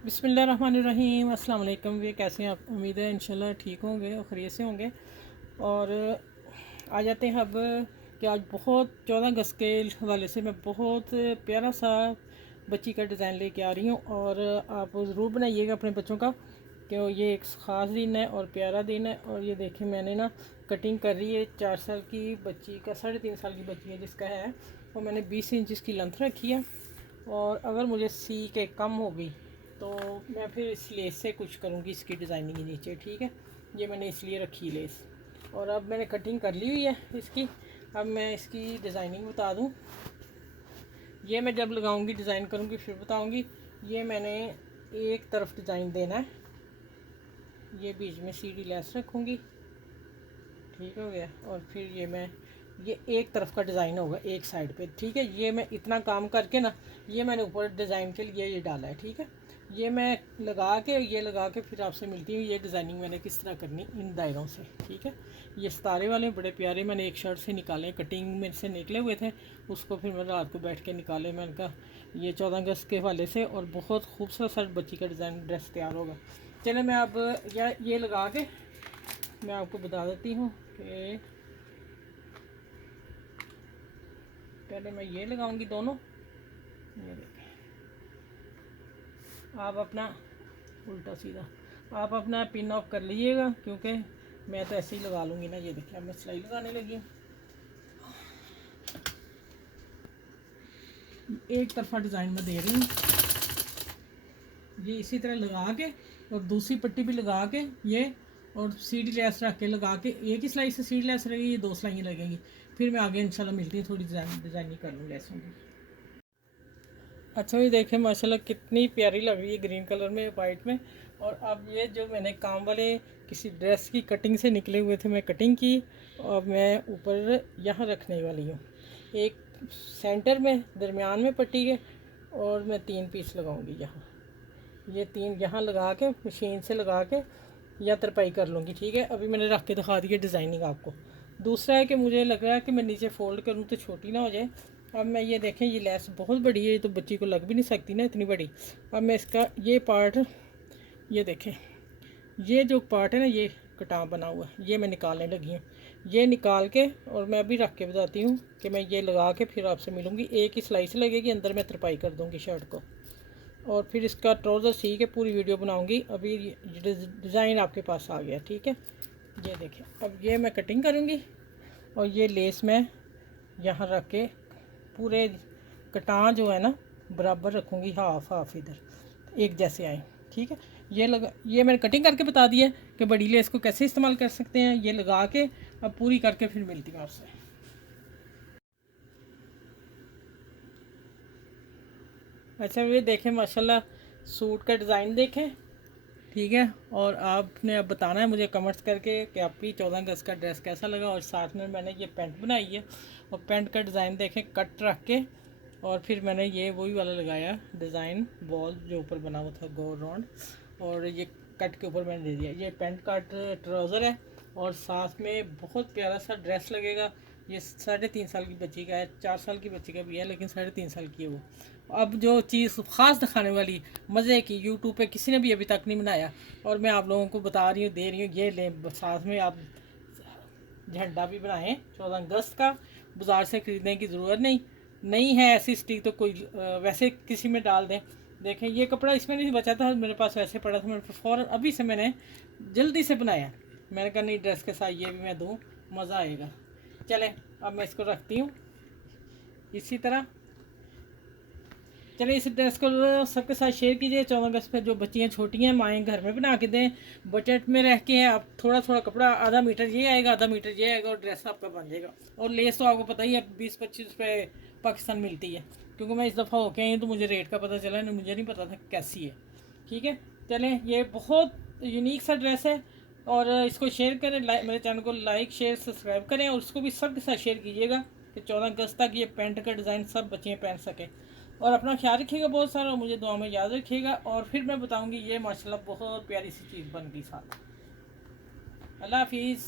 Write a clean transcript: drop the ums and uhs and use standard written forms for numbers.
बिस्मिल्लाहिर्रहमानिर्रहीम। अस्सलाम वालेकुम। ये कैसे हैं आप? उम्मीद है इंशाल्लाह ठीक होंगे और खैरियत से होंगे। और आ जाते हैं अब कि आज बहुत 14 अगस्त के हवाले से मैं बहुत प्यारा सा बच्ची का डिज़ाइन लेके आ रही हूँ। और आप ज़रूर बनाइएगा अपने बच्चों का, कि ये एक ख़ास दिन है और प्यारा दिन है। और ये देखें, मैंने ना कटिंग कर रही है 4 साल की बच्ची का, 3.5 साल की बच्ची है जिसका है, वो मैंने 20 इंच की लेंथ रखी है। और अगर मुझे सी के कम हो गई तो मैं फिर इस लेस से कुछ करूँगी इसकी डिज़ाइनिंग के नीचे। ठीक है, ये मैंने इसलिए रखी लेस। और अब मैंने कटिंग कर ली हुई है इसकी। अब मैं इसकी डिज़ाइनिंग बता दूँ। ये मैं जब लगाऊंगी डिज़ाइन करूँगी फिर बताऊँगी। ये मैंने एक तरफ डिज़ाइन देना है, ये बीच में सीढ़ी लेस रखूँगी। ठीक हो गया। और फिर ये एक तरफ का डिज़ाइन होगा एक साइड पे। ठीक है, ये मैं इतना काम करके ना, ये मैंने ऊपर डिज़ाइन के लिए ये डाला है। ठीक है, ये मैं लगा के फिर आपसे मिलती हूँ। ये डिज़ाइनिंग मैंने किस तरह करनी इन दायरों से। ठीक है, ये सितारे वाले बड़े प्यारे मैंने एक शर्ट से निकाले, कटिंग में से निकले हुए थे, उसको फिर मैं रात को बैठ के निकाले। मैंने कहा ये 14 अगस्त के हवाले से और बहुत खूबसूरत सा बच्ची का डिज़ाइन ड्रेस तैयार होगा। चले मैं अब ये लगा के मैं आपको बता देती हूँ कि पहले मैं ये लगाऊंगी दोनों। ये देखें, आप अपना उल्टा सीधा आप अपना पिन ऑफ कर लीजिएगा, क्योंकि मैं तो ऐसे ही लगा लूँगी ना। ये देखिए, अब मैं सिलाई लगाने लगी हूँ। एक तरफा डिज़ाइन में दे रही हूँ, ये इसी तरह लगा के और दूसरी पट्टी भी लगा के ये, और सीढ़ी लेस रख के लगा के, एक ही सिलाई से सीढ़ी लेस लगेगी, ये 2 सिलाइयाँ लगेंगी। फिर मैं आगे इंशाल्लाह मिलती हूँ, थोड़ी डिज़ाइनिंग कर लूँ लेसों की। अच्छा, ये देखें माशाल्लाह कितनी प्यारी लग रही है ग्रीन कलर में, वाइट में। और अब ये जो मैंने काम वाले किसी ड्रेस की कटिंग से निकले हुए थे, मैं कटिंग की और मैं ऊपर यहाँ रखने वाली हूँ। एक सेंटर में, दरमियान में पट्टी के, और मैं 3 पीस लगाऊंगी यहाँ। ये 3 यहाँ लगा के मशीन से लगा के या तरपाई कर लूँगी। ठीक है, अभी मैंने रख के दिखा दी है डिज़ाइनिंग आपको। दूसरा है कि मुझे लग रहा है कि मैं नीचे फ़ोल्ड करूँ तो छोटी ना हो जाए। अब मैं ये देखें, ये लेस बहुत बड़ी है, ये तो बच्ची को लग भी नहीं सकती ना इतनी बड़ी। अब मैं इसका ये पार्ट, ये देखें, ये जो पार्ट है ना, ये कटाव बना हुआ है, ये मैं निकालने लगी हूँ। ये निकाल के और मैं अभी रख के बताती हूँ कि मैं ये लगा के फिर आपसे मिलूँगी। एक ही सिलाई से लगेगी, अंदर मैं तरपाई कर दूँगी शर्ट को। और फिर इसका ट्राउज़र सी के पूरी वीडियो बनाऊँगी। अभी डिज़ाइन आपके पास आ गया। ठीक है, ये देखें, अब ये मैं कटिंग करूँगी और ये लेस मैं यहाँ रख के पूरे कटां जो है ना बराबर रखूँगी, हाफ हाफ इधर एक जैसे आए। ठीक है, ये मैंने कटिंग करके बता दिया कि बड़ी लेस को कैसे इस्तेमाल कर सकते हैं। ये लगा के अब पूरी करके फिर मिलती हूँ आपसे। अच्छा, ये देखें माशाल्लाह, सूट का डिज़ाइन देखें। ठीक है, और आपने अब बताना है मुझे कमेंट्स करके कि आपकी 14 अगस्त का ड्रेस कैसा लगा। और साथ में मैंने ये पैंट बनाई है, और पैंट का डिज़ाइन देखें कट रख के, और फिर मैंने ये वही वाला लगाया डिज़ाइन, बॉल जो ऊपर बना हुआ था गोल राउंड, और ये कट के ऊपर मैंने दे दिया। ये पैंट का ट्राउज़र है, और साथ में बहुत प्यारा सा ड्रेस लगेगा। ये 3.5 साल की बच्ची का है, 4 साल की बच्ची का भी है, लेकिन 3.5 साल की है वो। अब जो चीज़ ख़ास दिखाने वाली, मज़े की, यूट्यूब पे किसी ने भी अभी तक नहीं बनाया, और मैं आप लोगों को बता रही हूँ, दे रही हूँ। ये लें, साथ में आप झंडा भी बनाएं 14 अगस्त का। बाज़ार से ख़रीदने की ज़रूरत नहीं है ऐसी स्टिक, तो कोई वैसे किसी में डाल दें। देखें, ये कपड़ा इसमें नहीं बचा था, मेरे पास वैसे पड़ा था, मेरे फ़ौरन अभी से मैंने जल्दी से बनाया। मैंने कहा नहीं, ड्रेस के साथ ये भी मैं दूँ, मज़ा आएगा। चलें, अब मैं इसको रखती हूँ इसी तरह। चलिए, इस ड्रेस को सबके साथ शेयर कीजिए। 14 अगस्त पे जो बच्चियाँ छोटी हैं, माएँ घर में बना के दें, बजट में रह के। आप थोड़ा थोड़ा कपड़ा, आधा मीटर ये आएगा, आधा मीटर ये आएगा, और ड्रेस आपका बन जाएगा। और लेस तो आपको पता ही है 20-25 रुपये पाकिस्तान मिलती है, क्योंकि मैं इस दफ़ा होके आई तो मुझे रेट का पता चला, नहीं मुझे नहीं पता था कैसी है। ठीक है, चलें, ये बहुत यूनिक सा ड्रेस है, और इसको शेयर करें, मेरे चैनल को लाइक शेयर सब्सक्राइब करें, और उसको भी सबके साथ शेयर कीजिएगा कि 14 अगस्त तक ये पैंट का डिज़ाइन सब बच्चियाँ पहन सकें। और अपना ख्याल रखिएगा बहुत सारा, और मुझे दुआ में याद रखिएगा। और फिर मैं बताऊंगी, ये माशाल्लाह बहुत प्यारी सी चीज़ बन गई साथ। अल्लाह हाफिज़।